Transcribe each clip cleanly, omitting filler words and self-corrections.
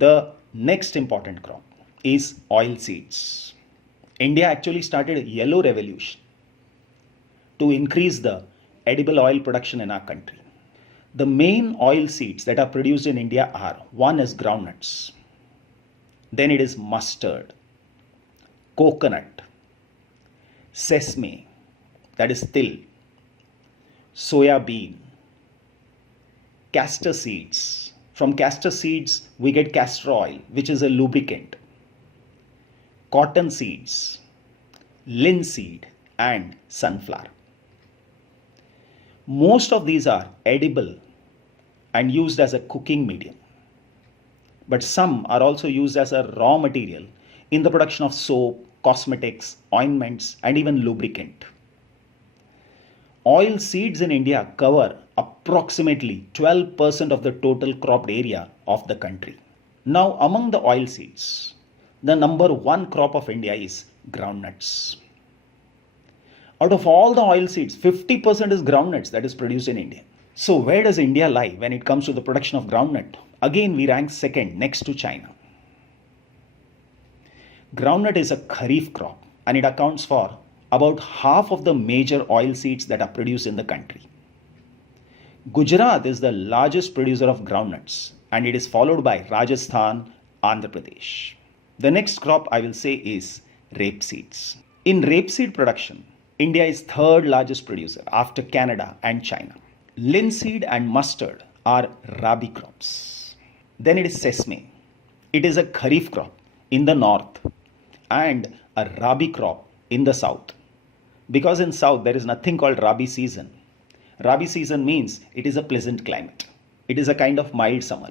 The next important crop is oilseeds. India actually started a yellow revolution to increase the edible oil production in our country. The main oil seeds that are produced in India are: one is groundnuts, then it is mustard, coconut, sesame, that is til, soya bean, castor seeds. From castor seeds, we get castor oil, which is a lubricant, cotton seeds, linseed, and sunflower. Most of these are edible and used as a cooking medium, but some are also used as a raw material in the production of soap, cosmetics, ointments, and even lubricant. Oil seeds in India cover approximately 12% of the total cropped area of the country. Now, among the oil seeds, the number one crop of India is groundnuts. Out of all the oil seeds, 50% is groundnuts that is produced in India. So where does India lie when it comes to the production of groundnut? Again, we rank second next to China. Groundnut is a kharif crop and it accounts for about half of the major oil seeds that are produced in the country. Gujarat is the largest producer of groundnuts and it is followed by Rajasthan, Andhra Pradesh. The next crop I will say is rapeseeds. In rapeseed production, India is third largest producer after Canada and China. Linseed and mustard are rabi crops. Then it is sesame. It is a kharif crop in the north and a rabi crop in the south. Because in south there is nothing called rabi season. Rabi season means it is a pleasant climate. It is a kind of mild summer.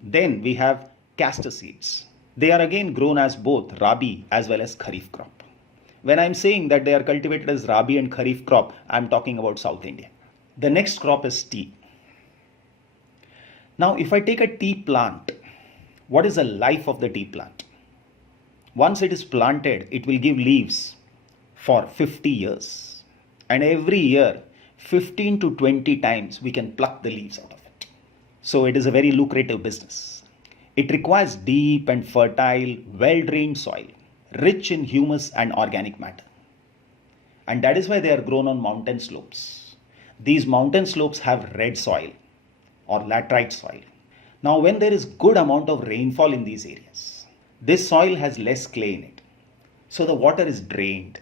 Then we have castor seeds. They are again grown as both rabi as well as kharif crop. When I am saying that they are cultivated as rabi and kharif crop, I am talking about South India. The next crop is tea. Now, if I take a tea plant, what is the life of the tea plant? Once it is planted, it will give leaves for 50 years. And every year, 15 to 20 times, we can pluck the leaves out of it. So it is a very lucrative business. It requires deep and fertile, well-drained soil, rich in humus and organic matter. And that is why they are grown on mountain slopes. These mountain slopes have red soil or laterite soil. Now, when there is good amount of rainfall in these areas, this soil has less clay in it. So the water is drained.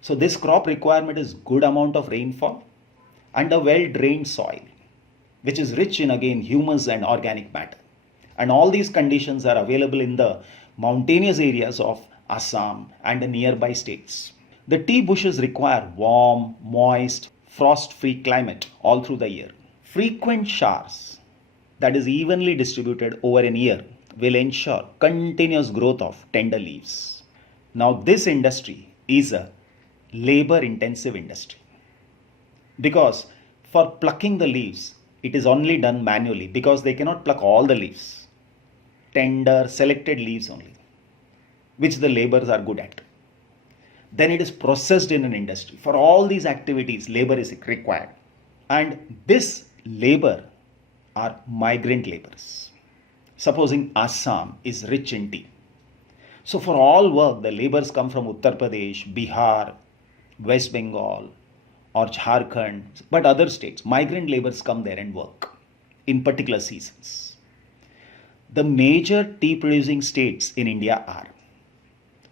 So this crop requirement is good amount of rainfall and a well-drained soil, which is rich in again humus and organic matter. And all these conditions are available in the mountainous areas of Assam and the nearby states. The tea bushes require warm, moist, frost-free climate all through the year. Frequent showers that is evenly distributed over an year will ensure continuous growth of tender leaves. Now this industry is a labor-intensive industry because for plucking the leaves, it is only done manually because they cannot pluck all the leaves. Tender, selected leaves only, which the laborers are good at. Then it is processed in an industry. For all these activities, labor is required. And this labor are migrant laborers. Supposing Assam is rich in tea. So for all work, the laborers come from Uttar Pradesh, Bihar, West Bengal, or Jharkhand, but other states. Migrant laborers come there and work in particular seasons. The major tea producing states in India are: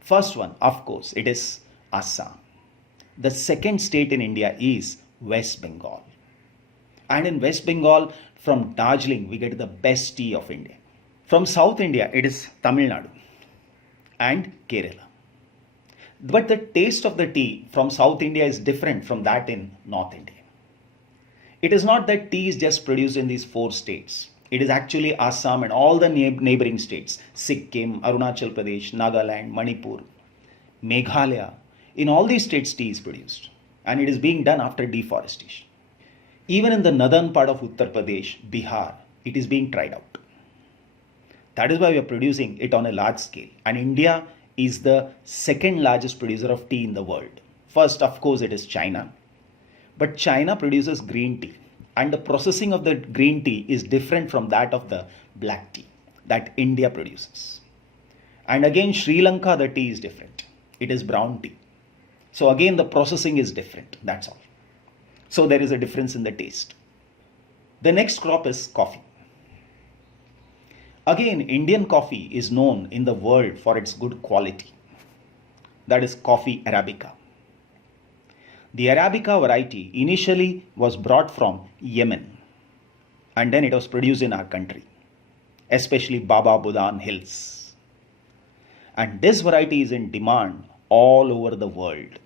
first one, of course, it is Assam. The second state in India is West Bengal. And in West Bengal, from Darjeeling, we get the best tea of India. From South India, it is Tamil Nadu and Kerala. But the taste of the tea from South India is different from that in North India. It is not that tea is just produced in these four states. It is actually Assam and all the neighboring states, Sikkim, Arunachal Pradesh, Nagaland, Manipur, Meghalaya. In all these states, tea is produced and it is being done after deforestation. Even in the northern part of Uttar Pradesh, Bihar, it is being tried out. That is why we are producing it on a large scale. And India is the second largest producer of tea in the world. First, of course, it is China. But China produces green tea. And the processing of the green tea is different from that of the black tea. that India produces. And again, Sri Lanka, the tea is different. It is brown tea. So again, the processing is different. That's all. So there is a difference in the taste. The next crop is coffee. Again, Indian coffee is known in the world for its good quality. That is coffee Arabica. The Arabica variety initially was brought from Yemen and then it was produced in our country, especially Baba Budan Hills. And this variety is in demand all over the world.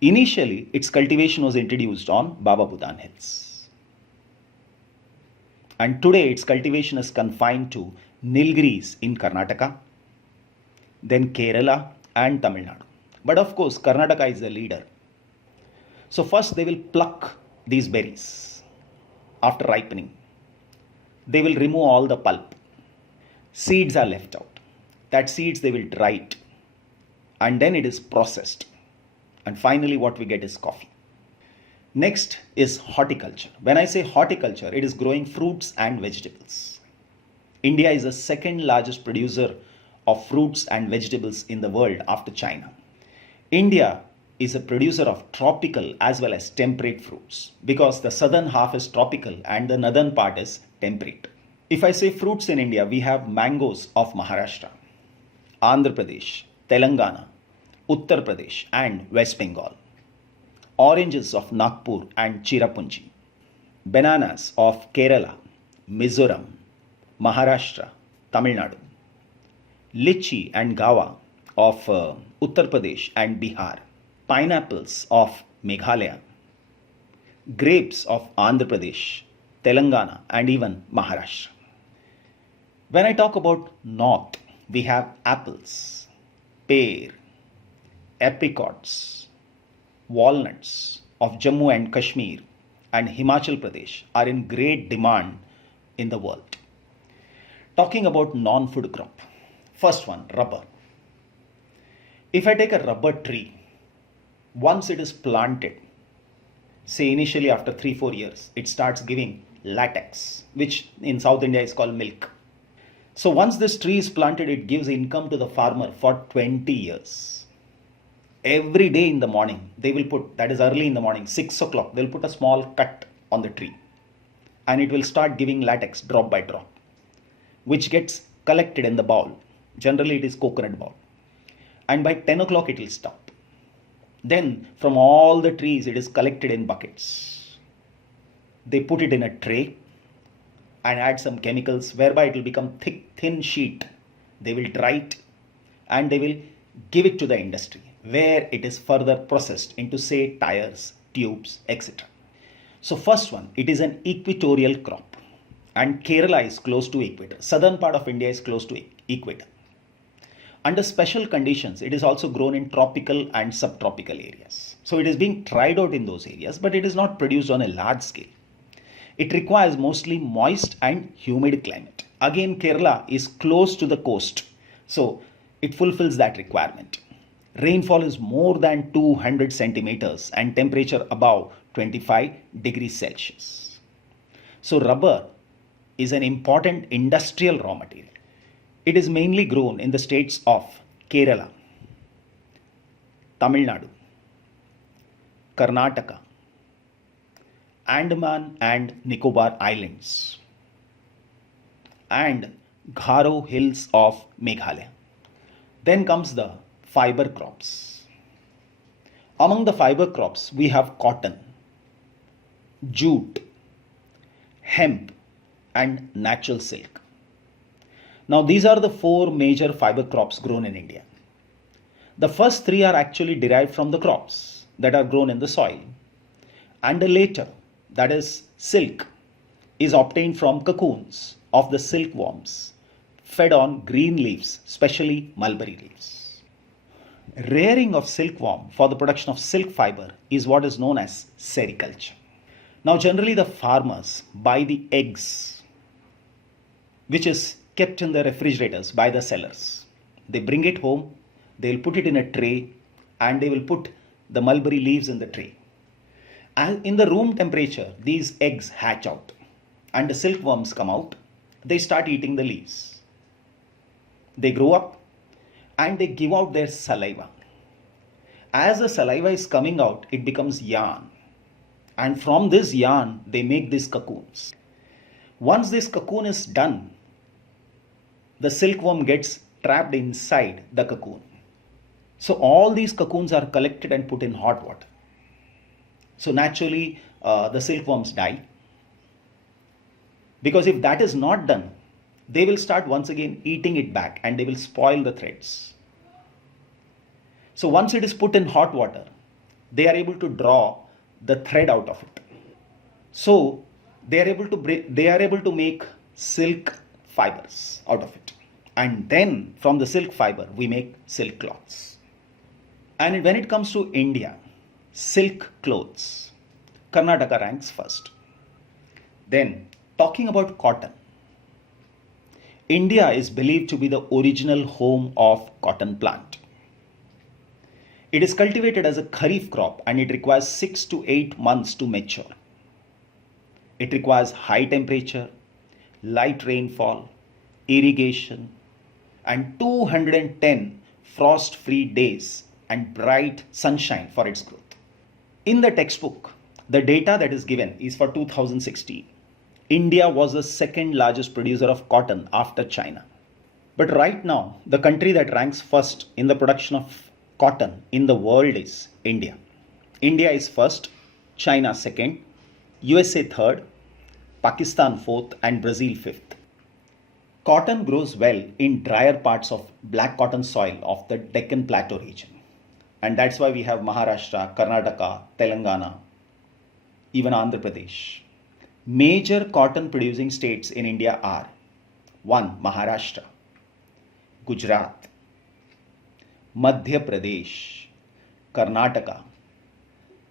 Initially, its cultivation was introduced on Baba Budan Hills. And today its cultivation is confined to Nilgiris in Karnataka, then Kerala and Tamil Nadu. But of course, Karnataka is the leader. So first they will pluck these berries after ripening. They will remove all the pulp. Seeds are left out. That seeds they will dry it. And then it is processed. And finally what we get is coffee. Next is horticulture. When I say horticulture, it is growing fruits and vegetables. India is the second largest producer of fruits and vegetables in the world after China. India is a producer of tropical as well as temperate fruits because the southern half is tropical and the northern part is temperate. If I say fruits in India, we have mangoes of Maharashtra, Andhra Pradesh, Telangana, Uttar Pradesh and West Bengal. Oranges of Nagpur and Cherrapunji, bananas of Kerala, Mizoram, Maharashtra, Tamil Nadu, lychee and guava of Uttar Pradesh and Bihar, pineapples of Meghalaya, grapes of Andhra Pradesh, Telangana and even Maharashtra. When I talk about north, we have apples, pear, apricots, walnuts of Jammu and Kashmir and Himachal Pradesh are in great demand in the world. Talking about non-food crop. First one, rubber. If I take a rubber tree, once it is planted, say initially after 3-4 years, it starts giving latex, which in South India is called milk. So once this tree is planted, it gives income to the farmer for 20 years. Every day in the morning, they will put, that is early in the morning, 6 o'clock, they'll put a small cut on the tree. And it will start giving latex drop by drop, which gets collected in the bowl. Generally, it is coconut bowl. And by 10 o'clock, it will stop. Then, from all the trees, it is collected in buckets. They put it in a tray and add some chemicals, whereby it will become thick, thin sheet. They will dry it and they will give it to the industry, where it is further processed into say tires, tubes, etc. So first one, it is an equatorial crop and Kerala is close to equator. Southern part of India is close to equator. Under special conditions, it is also grown in tropical and subtropical areas. So it is being tried out in those areas, but it is not produced on a large scale. It requires mostly moist and humid climate. Again, Kerala is close to the coast, so it fulfills that requirement. Rainfall is more than 200 centimeters and temperature above 25 degrees Celsius. So rubber is an important industrial raw material. It is mainly grown in the states of Kerala, Tamil Nadu, Karnataka, Andaman and Nicobar Islands, and Garo Hills of Meghalaya. Then comes the fiber crops. Among the fiber crops, we have cotton, jute, hemp, and natural silk. Now, these are the 4 major fiber crops grown in India. The first 3 are actually derived from the crops that are grown in the soil, and the later, that is silk, is obtained from cocoons of the silkworms fed on green leaves, especially mulberry leaves. Rearing of silkworm for the production of silk fiber is what is known as sericulture. Now, generally the farmers buy the eggs, which is kept in the refrigerators by the sellers. They bring it home, they will put it in a tray, and they will put the mulberry leaves in the tray. And in the room temperature, these eggs hatch out and the silkworms come out. they start eating the leaves. They grow up and they give out their saliva. As the saliva is coming out, it becomes yarn. And from this yarn, they make these cocoons. Once this cocoon is done, the silkworm gets trapped inside the cocoon. So all these cocoons are collected and put in hot water. So naturally, the silkworms die. Because if that is not done, they will start once again eating it back and they will spoil the threads. So once it is put in hot water, they are able to draw the thread out of it. So they are able to make silk fibers out of it. And then from the silk fiber, we make silk cloths. And when it comes to India, silk clothes, Karnataka ranks first. Then, talking about cotton, India is believed to be the original home of cotton plant. It is cultivated as a kharif crop and it requires 6 to 8 months to mature. It requires high temperature, light rainfall, irrigation, and 210 frost-free days and bright sunshine for its growth. In the textbook, the data that is given is for 2016. India was the second largest producer of cotton after China. But right now, the country that ranks first in the production of cotton in the world is India. India is first, China second, USA third, Pakistan fourth, and Brazil fifth. Cotton grows well in drier parts of black cotton soil of the Deccan Plateau region. And that's why we have Maharashtra, Karnataka, Telangana, even Andhra Pradesh. Major cotton producing states in India are 1. Maharashtra, Gujarat, Madhya Pradesh, Karnataka,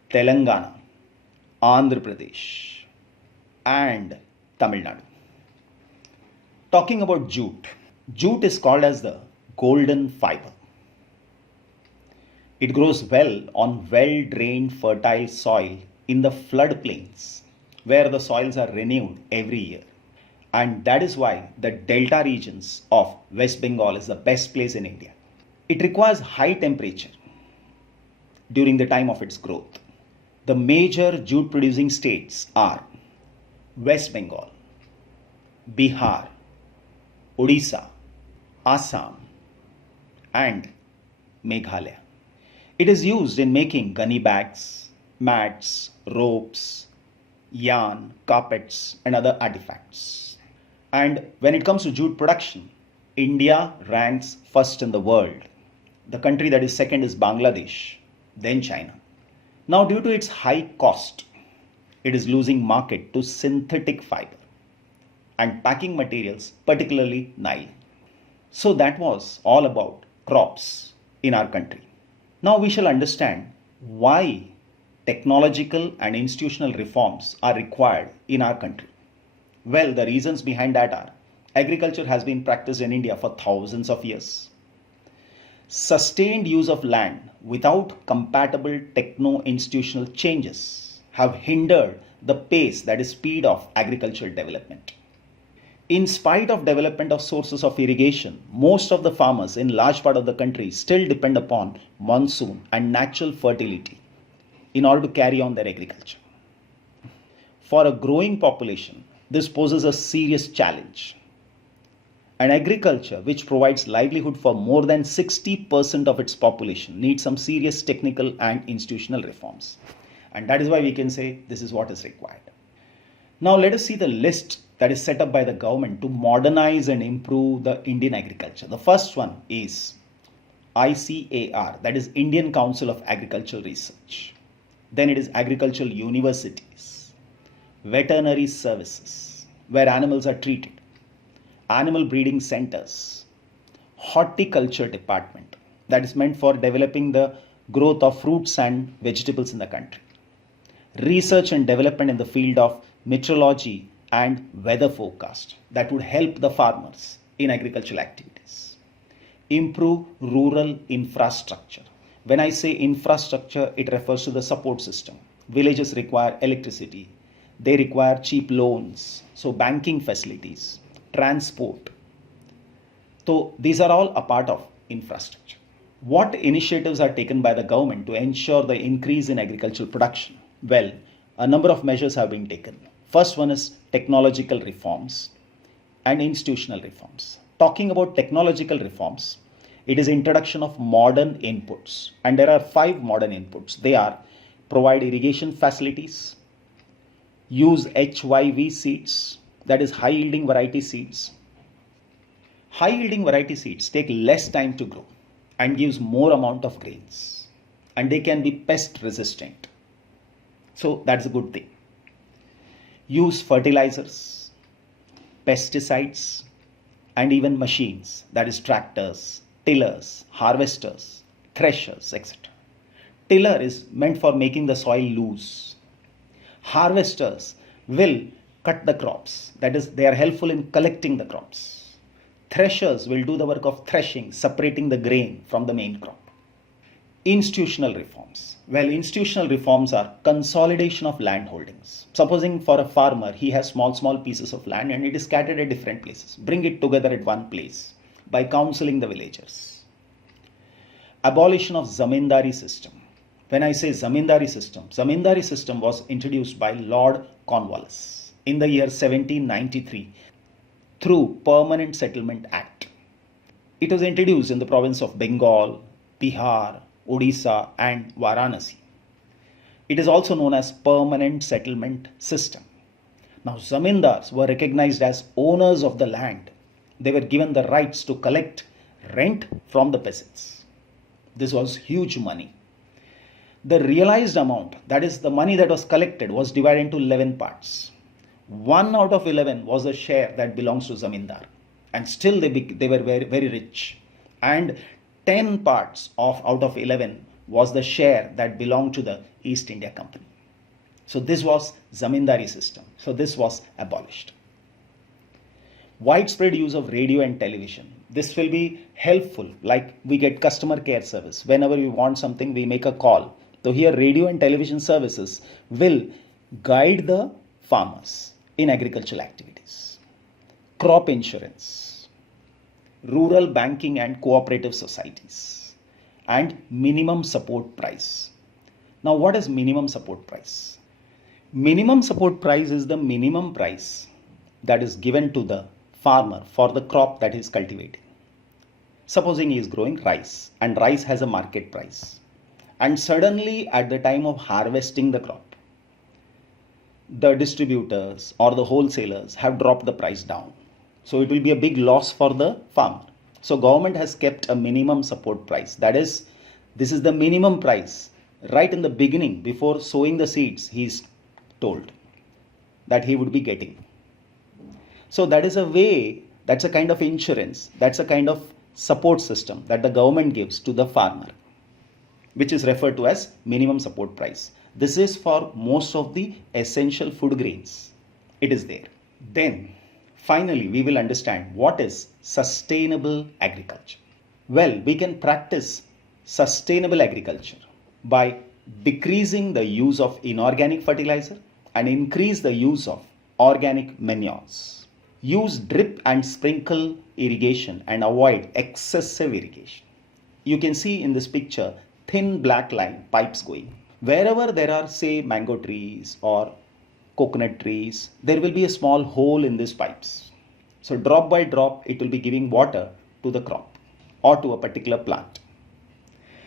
Telangana, Andhra Pradesh, and Tamil Nadu. Talking about jute, jute is called as the golden fiber. It grows well on well-drained fertile soil in the floodplains where the soils are renewed every year. And that is why the delta regions of West Bengal is the best place in India. It requires high temperature during the time of its growth. The major jute producing states are West Bengal, Bihar, Odisha, Assam, and Meghalaya. It is used in making gunny bags, mats, ropes, yarn, carpets, and other artifacts. And when it comes to jute production, India ranks first in the world. The country that is second is Bangladesh, then China. Now, due to its high cost, it is losing market to synthetic fiber and packing materials, particularly nylon. So that was all about crops in our country. Now we shall understand why technological and institutional reforms are required in our country. Well, the reasons behind that are agriculture has been practiced in India for thousands of years. Sustained use of land without compatible techno-institutional changes have hindered the pace, that is speed of agricultural development. In spite of development of sources of irrigation, most of the farmers in large part of the country still depend upon monsoon and natural fertility in order to carry on their agriculture. For a growing population, this poses a serious challenge. And agriculture, which provides livelihood for more than 60% of its population, needs some serious technical and institutional reforms. And that is why we can say this is what is required. Now let us see the list that is set up by the government to modernize and improve the Indian agriculture. The first one is ICAR, that is Indian Council of Agricultural Research. Then it is agricultural universities, veterinary services, where animals are treated, animal breeding centers, horticulture department, that is meant for developing the growth of fruits and vegetables in the country, research and development in the field of meteorology and weather forecast that would help the farmers in agricultural activities. Improve rural infrastructure. When I say infrastructure, it refers to the support system. Villages require electricity. They require cheap loans. So banking facilities, transport. So these are all a part of infrastructure. What initiatives are taken by the government to ensure the increase in agricultural production? Well, a number of measures have been taken. First one is technological reforms and institutional reforms. Talking about technological reforms, it is introduction of modern inputs, and there are 5 modern inputs. They are provide irrigation facilities, use HYV seeds, that is high yielding variety seeds. High yielding variety seeds take less time to grow and gives more amount of grains, and they can be pest resistant. So that's a good thing. Use fertilizers, pesticides, and even machines, that is tractors, tillers, harvesters, threshers, etc. Tiller is meant for making the soil loose. Harvesters will cut the crops, that is, they are helpful in collecting the crops. Threshers will do the work of threshing, separating the grain from the main crop. Institutional reforms. Well, institutional reforms are consolidation of land holdings. Supposing for a farmer, he has small pieces of land and it is scattered at different places. Bring it together at one place by counseling the villagers. Abolition of zamindari system. When I say zamindari system was introduced by Lord Cornwallis in the year 1793 through Permanent Settlement Act. It was introduced in the province of Bengal, Bihar, Odisha and Varanasi. It is also known as Permanent Settlement System. Now, zamindars were recognized as owners of the land. They were given the rights to collect rent from the peasants. This was huge money. The realized amount, that is the money that was collected, was divided into 11 parts. 1 out of 11 was a share that belongs to zamindar, and still they were very, very rich. And 10 parts out of 11 was the share that belonged to the East India Company. So this was zamindari system. So this was abolished. Widespread use of radio and television. This will be helpful, like we get customer care service. Whenever we want something, we make a call. So here radio and television services will guide the farmers in agricultural activities. Crop insurance, rural banking and cooperative societies, and minimum support price. Now, what is minimum support price? Minimum support price is the minimum price that is given to the farmer for the crop that he is cultivating. Supposing he is growing rice and rice has a market price, and suddenly at the time of harvesting the crop, the distributors or the wholesalers have dropped the price down. So it will be a big loss for the farmer. So government has kept a minimum support price. That is, this is the minimum price. Right in the beginning, before sowing the seeds, he is told that he would be getting. So that is a way, that's a kind of insurance, that's a kind of support system that the government gives to the farmer, which is referred to as minimum support price. This is for most of the essential food grains. It is there. Then, finally, we will understand what is sustainable agriculture. Well, we can practice sustainable agriculture by decreasing the use of inorganic fertilizer and increase the use of organic manures. Use drip and sprinkle irrigation and avoid excessive irrigation. You can see in this picture thin black line pipes going. Wherever there are, say, mango trees or coconut trees, there will be a small hole in these pipes. So drop by drop, it will be giving water to the crop or to a particular plant.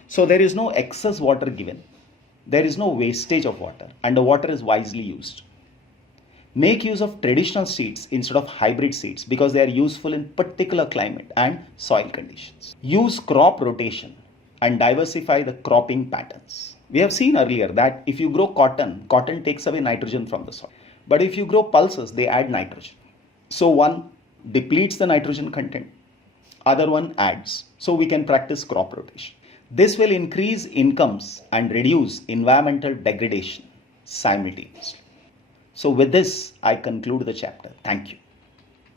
So there is no excess water given. There is no wastage of water, and the water is wisely used. Make use of traditional seeds instead of hybrid seeds because they are useful in particular climate and soil conditions. Use crop rotation and diversify the cropping patterns. We have seen earlier that if you grow cotton, cotton takes away nitrogen from the soil. But if you grow pulses, they add nitrogen. So one depletes the nitrogen content, other one adds. So we can practice crop rotation. This will increase incomes and reduce environmental degradation simultaneously. So with this, I conclude the chapter. Thank you.